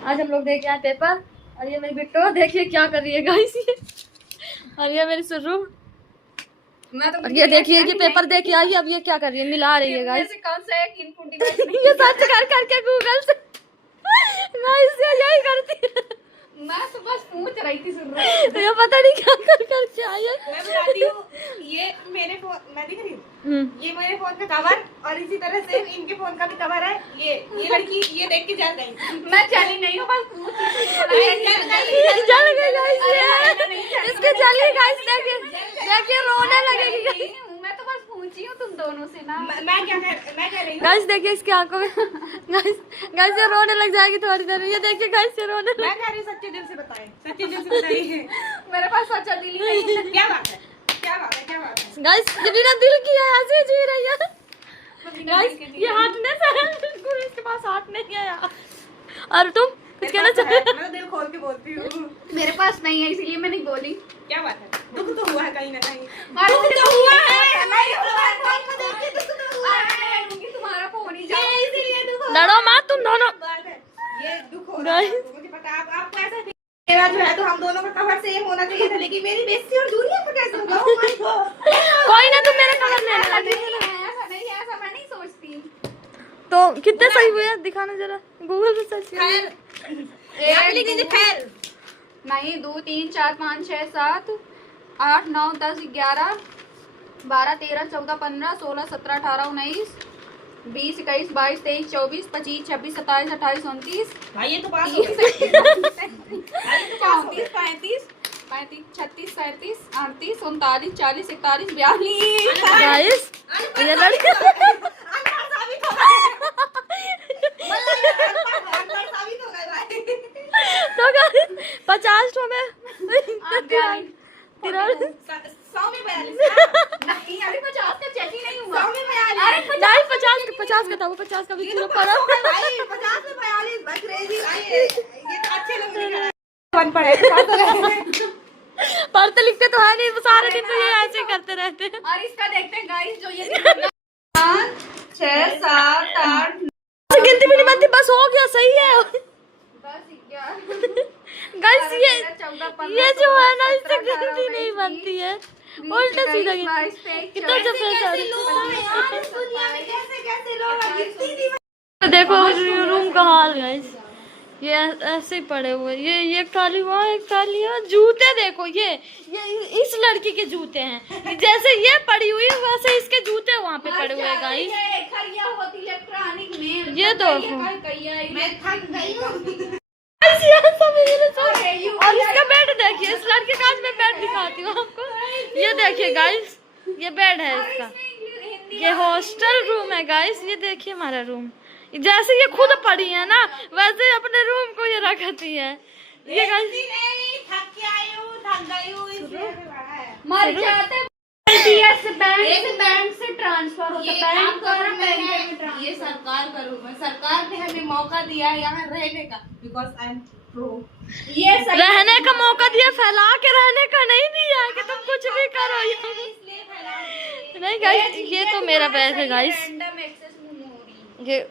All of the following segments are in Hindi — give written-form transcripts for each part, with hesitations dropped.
आज हम लोग देख आए पेपर और ये मेरी बिट्टो देखिए क्या कर रही है गाइस ये। और ये मेरी सुर्रू। और ये देखिए कि पेपर दे के आई, अब ये क्या कर रही है, मिला रही है गाइस। कौन सा एक इनपुट डिवाइस ये सर्च कर करके गूगल से गाइस ये यही करती है। मैं तो बस पूछ रही थी सुन रही। ये पता नहीं क्या कर करके आई है। मैं बताती हूँ, ये मेरे फोन मैं दिख रही हूँ, ये मेरे फोन का कवर और इसी तरह से इनके फोन का भी कवर है। ये लड़की ये देख के जल गई। मैं चली नहीं हूँ, बस पूछ जल गई गाइस ये। इसके जल गई गाइस, देखिए रोने लगेगी। मैं तो बस पूछी हूँ तुम दोनों से ना। मैं कह रही हूँ गाइस देखिए इसकी आंखों में गाइस ये रोने लग जाएगी थोड़ी देर। ये देखिए गाइस ये रोने मैं कह रही सच्चे दिल से बताएं, सच्चे दिल से बताइए। मेरे पास सच्चा दिल ही नहीं है। क्या बात है, क्या बात है, क्या बात है गाइस, ये बिना दिल की है, ऐसे जी रही है गाइस। ये हाथने से है, बिल्कुल इसके पास हाथ नहीं है यार। और तुम कुछ कहना चाहते हो? मैं दिल खोल के बोलती हूँ। मेरे पास नहीं है इसलिए मैं नहीं बोली। क्या बात है, दुख तो हुआ है कहीं ना कहीं। दुख तो हुआ है, तुम्हारा फोन ही इसीलिए दुख हुआ। लड़ो मत तुम दोनों। ये दुख हो रहा है, मुझे पता है। आप कैसे मेरा जो है तो हम दोनों का कवर सेम होना चाहिए था, लेकिन मेरी बेइज्जती और दूरियां पर कैसे होगा? Oh my God! कोई ना, तुम मेरे कवर ले ऐसा नहीं है, ऐसा मैं नहीं सोचती। तो कितने सही हुए दिखाना जरा गूगल पे सर्च कर। खैर नहीं, 2 3 4 5 6 7 8 9 10 11 12 13 14 15 16 17 18 19 20 21 22 23 24 25 26 27 28 29 भाई ये तो पास हो गए। 34 35 35 36 37 38 39 40 41 42 गाइस ये लड़की तो गाइस 50 में 100 में 42 नहीं, अरे 50 का चेक ही नहीं हुआ। 100 में 42 नहीं 50 का था वो, 50 का भी पूरा पड़ा भाई। 50 में 42 बस क्रेजी भाई। ये तो अच्छे लोग नहीं बन पड़े। पढ़ते लिखते तो है नहीं, सारे दिन तो ये ऐसे ही करते रहते हैं। और इसका देखते हैं गाइस, जो ये 5 6 7 8 गिनती भी नहीं बनती, बस हो गया, सही है। बस 11 गाइस ये जो है ना, इससे गिनती नहीं बनती है, उल्टा सीधा कितना तो देखो रूम का हाल गाइस, ये ऐसे ही पड़े हुए। ये खाली वहाँ, एक खाली है। जूते देखो, ये इस लड़की के जूते हैं, जैसे ये पड़ी हुई है वैसे इसके जूते वहाँ पे पड़े हुए हैं गाइस। ये देखो और इसका बेड देखिए, इस लड़के का आज मैं बेड दिखाती हूँ आपको। ये देखिए गाइस, ये बेड है इसका। ये हॉस्टल रूम है गाइस। ये देखिए हमारा रूम, जैसे ये खुद पड़ी है ना वैसे अपने रूम को ये रखती है। ये गाइस मर जाते बैंक से ट्रांसफर होता है। ये सरकार का रूम है, सरकार ने हमें मौका दिया है यहाँ रहने का, बिकॉज आई एम प्रो। ये रहने का मौका दिया, फैला के रहने का नहीं दिया कि तुम कुछ भी करो। नहीं गाइस, ये तो मेरा बैग है गाइस। ये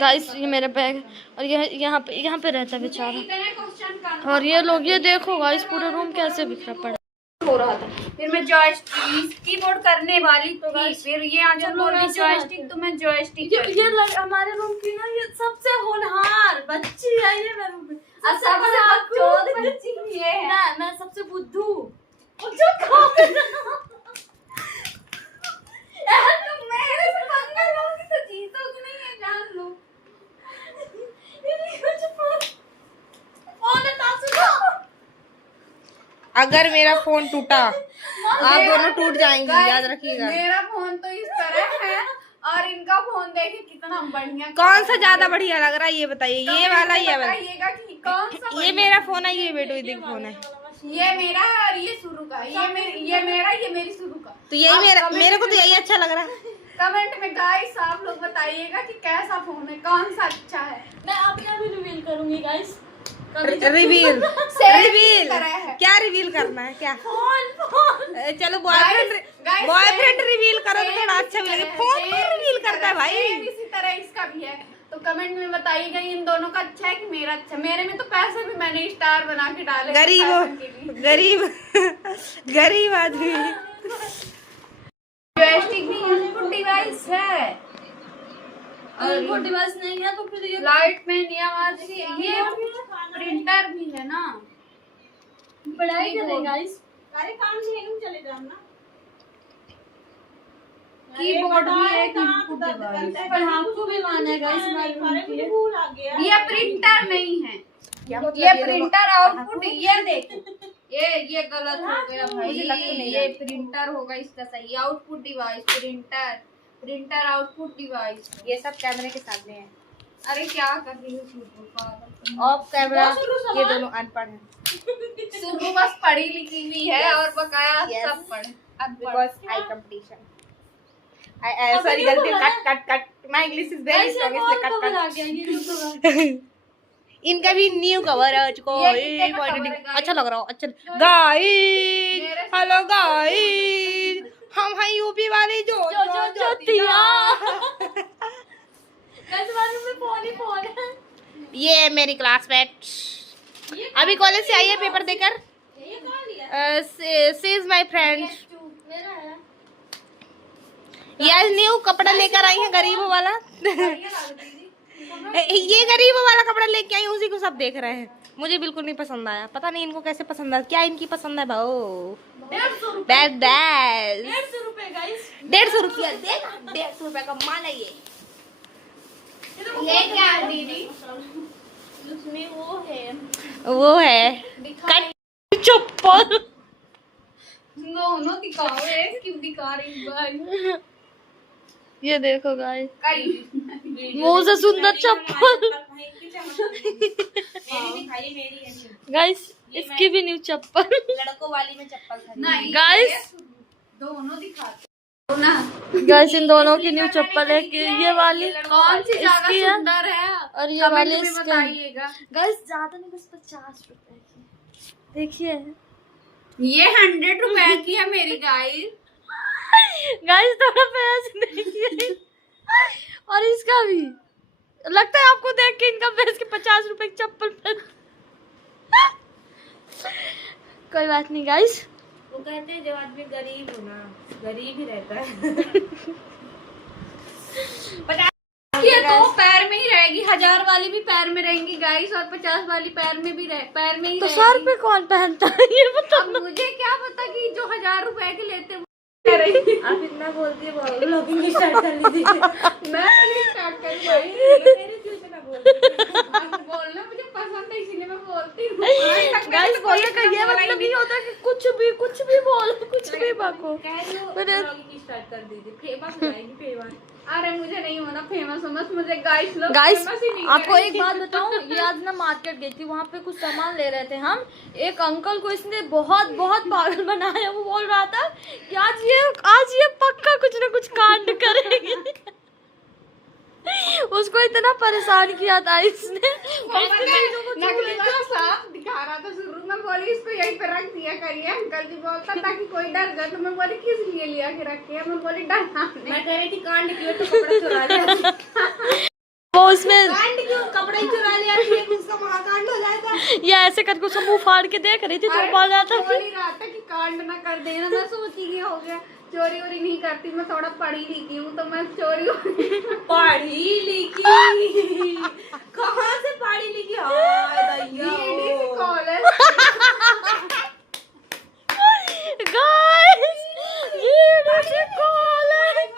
गाइस ये मेरा बैग, और ये यहाँ पे रहता है बेचारा। और ये लोग, ये देखो गाइस पूरा रूम कैसे बिखरा पड़ा हो रहा था। फिर मैं जॉयस्टिक कीबोर्ड करने वाली तो फिर ये आंचल बोल रही जॉयस्टिक, तो मैं जॉयस्टिक ये हमारे रूम की ना ये सबसे होनहार बच्ची है। ये मेरे रूम में सबसे बकचोद बच्ची ये है। मैं सबसे बुद्धू। मेरे से पंगा लोगी तो जीतोगे नहीं, है जान लो। अगर मेरा फोन टूटा आप दोनों टूट जाएंगे, याद रखिएगा। मेरा फोन तो इस तरह है और इनका फोन देखे कितना बढ़िया। कौन सा ज्यादा बढ़िया लग रहा है ये बताइए? ये वाला ये बताइएगा कि कौन सा। ये मेरा फोन है, ये बेटू दी फोन है। ये मेरा है और ये शुरू का। ये मेरा, ये मेरी शुरू का। तो यही मेरे को तो यही अच्छा लग रहा है। कमेंट में गाइस आप लोग बताइएगा कि कैसा फोन है, कौन सा अच्छा है। मैं अपना भी रिवील करूंगी गाइस। रिवील क्या रिवील करना है? क्या फोन चलो बॉयफ्रेंड रिवील करो तो थोड़ा अच्छा भी लगे। फोन रिवील करता है भाई। इसी तरह इसका भी है, तो कमेंट में बताइएगा इन दोनों का अच्छा है कि मेरा अच्छा। मेरे में तो पैसे भी मैंने स्टार बना के डाले। गरीब आदमी। जॉयस्टिक भी इनपुट डिवाइस है और इनपुट डिवाइस नहीं है तो फिर ये लाइट में ये प्रिंटर भी है ना। पढ़ाई करें गाइस। अरे काम से नहीं चले जाओ ना। कीबोर्ड भी है इनपुट डिवाइस। पर हमको भी माना है गाइस हमारे रूम की। भूल आ गया। ये प्रिंटर नहीं है, ये प्रिंटर आउटपुट। ये देखो ये गलत हो गया भाई। ये प्रिंटर होगा इसका सही। Output device printer output device. ये सब कैमरे के सामने है। अरे क्या कर रही हो? Of camera. ये दोनों अनपढ़ हैं। शुरू बस पढ़ी लिखी हुई है और बकाया सब पढ़े। Because I competition. सॉरी गलती। Cut my English is very strong इसलिए कट। इनका भी न्यू कवर है। ये कितने का cover है, अच्छा लग रहा हो। अच्छा गाइस, हेलो गाइस, हम हैं यूपी वाले जो ज्योतिया। गाइस हमारे रूम में फोन है। ये मेरी क्लासमेट अभी कॉलेज से आई है पेपर देकर। She is my friend. मेरा है। ये आज न्यू कपड़ा लेकर आई है गरीबों वाला। ये गरीबों वाला कपड़ा लेके आई, उसी को सब देख रहे हैं। मुझे बिल्कुल नहीं पसंद आया। पता नहीं इनको कैसे पसंद आया। क्या इनकी पसंद है भाऊ? 150 रुपए गाइस। 150 रुपया देगा। 150 रुपया का माल है ये। ये क्या है दीदी? उसमें वो है कट चप्पल। दोनों दिखाओ। क्यों दिखा रही भाई? ये देखो गाइस, कई मुंह से सुंदर चप्पल। गाइस इसकी भी न्यू चप्पल। लड़कों वाली में चप्पल खरीदी। नहीं गाइस दोनों दिखाते हो ना। गाइस इन दोनों की न्यू चप्पल है कि ये वाली कौन सी ज्यादा इसकी है सुंदर है और ये कमेंट वाली में इसकी। बताइएगा। गाइस ज्यादा नहीं, बस 50 रुपए की। देखिए ये 100 रुपए की है मेरी गाइस। गाइस थोड़ा पैसे देखिए। और इसका भी लगता है आपको देख के इनका पैसे के 50 रुपए की चप्पल पहन। कोई बात नहीं गाइस। वो कहते हैं जब आदमी गरीब हो ना, गरीब ही रहता है। ये तो पैर में ही रहेगी। 1000 वाली भी पैर में रहेंगी गाइस और 50 वाली पैर में भी पैर में ही तो रहेगी। 100 रुपए कौन पहनता है ये बताओ। अब मुझे क्या पता कि जो 1000 रुपए के लेते हैं आप इतना बोलती है ब्लॉगिंग स्टार्ट कर लीजिए। मैं नहीं स्टार्ट कर भाई। मेरे दिल से ना बोल। बोलना मुझे पसंद है इसलिए मैं बोलती हूँ। गाइस बोलने का ये मतलब नहीं होता कि कुछ भी बोलो, कुछ भी बको। ब्लॉगिंग स्टार्ट कर दीजिए। फेमस हो जाएगी फेमस। अरे मुझे नहीं होना फेमस। मुझे गाइस लोग गाइस famous ही नहीं आपको करेंगे। एक बात बताऊं, ये आज ना मार्केट गई थी, वहाँ पे कुछ सामान ले रहे थे हम। एक अंकल को इसने बहुत पागल बनाया। वो बोल रहा था कि आज ये पक्का कुछ ना कुछ कांड करेंगे। उसको इतना परेशान किया था इसने। नकली वाला सांप दिखा रहा था शुरू में। बोली इसको यहीं पे रख दिया करिए। अंकल जी बोलता ताकि कोई डर जाए। तो मैं बोली किस लिए लिया के रखे? मैं बोली डराने। मैं कह रही थी कांड क्यों तो कपड़ा चुरा लिया। वो उसमें कांड क्यों कपड़ा ही चुरा लिया कि उसका महाकांड हो जाएगा। ये ऐसे करके उसका मुंह फाड़ के देख रही थी तो बोल रहा था बोल ही रहा था कि कांड ना कर देना। मैं सोची कि हो गया। चोरी वोरी नहीं करती मैं। थोड़ा पढ़ी लिखी हूँ तो मैं चोरी पढ़ी लिखी कहाँ से पढ़ी लिखी? कॉलेज गाइस ये कॉलेज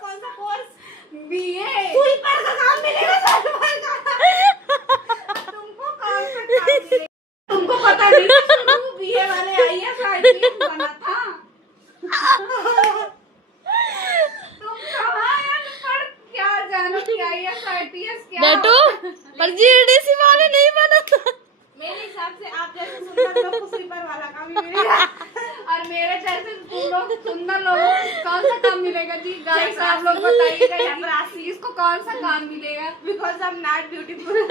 कौन सा कोर्स? बीए। फुल पर का काम मिलेगा साल का। तुमको कौन सा काम मिलेगा? तुमको पता नहीं बीए वाले आईएएस आईपीएस बना था। तुम कहाँ अनपढ़ क्या जानो कि आईएएस आईपीएस क्या बेटू पर जीडीसी वाले नहीं बना था। मेरे हिसाब से आप जैसे सुंदर लोग को स्लीपर वाला काम ही मिलेगा। और मेरे जैसे सुंदर लोगों को कौन सा काम मिलेगा जी? गाइस आप लोग बताइएगा इसको कौन सा काम मिलेगा? Because I am not beautiful.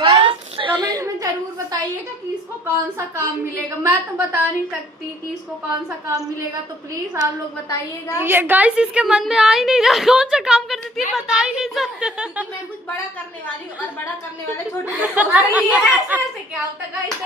Guys comment में जरूर बताइएगा कि इसको इसको कौन सा काम मिलेगा। मैं तो बता नहीं सकती कि इसको कौन सा काम मिलेगा, तो प्लीज आप लोग बताइएगा। ये गाइस इसके मन में आ ही नहीं रहा कौन सा काम कर सकती है, बता ही नहीं सकते। क्योंकि मैं कुछ बड़ा करने वाली हूँ और बड़ा करने वाले छोटे अरे ये ऐसे क्या होता है गाइस,